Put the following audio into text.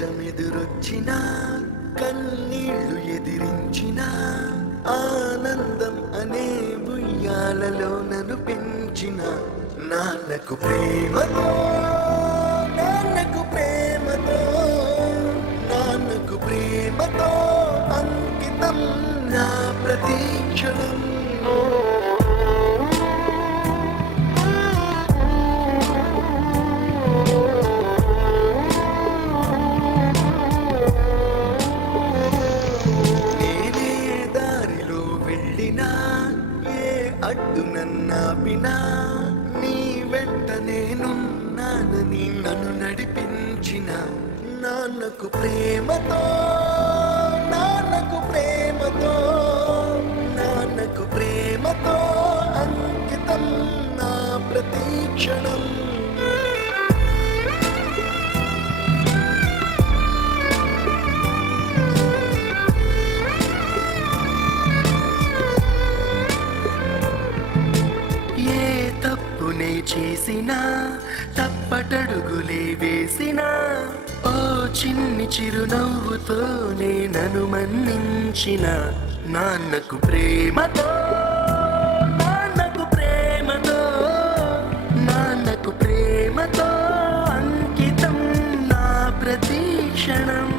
కష్టమెదురొచ్చినా కన్నీళ్లు ఎదిరించిన ఆనందం అనే ఉయ్యాలలో నన్ను పెంచిన నాన్నకు ప్రేమతో నాన్నకు ప్రేమతో నాన్నకు ప్రేమతో అంకితం నా ప్రతీక్షణం. నేనే దారిలో వెళ్ళినా ఏ అడ్డు నన్నాపినా నీ వెంట నేనున్నానని నన్ను నడిపించిన నాన్నకు ప్రేమతో నాన్నకు ప్రేమతో నాన్నకు ప్రేమతో అంకితం నా ప్రతీక్షణం. ఏ తప్పునే చేసినా తప్పటడుగులే వేసినా ఓ చిన్ని చిరునవ్వుతోనే నన్ను మన్నించిన నాన్నకు ప్రేమతో నాన్నకు ప్రేమతో నాన్నకు ప్రేమతో అంకితం నా ప్రతీక్షణం.